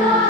God.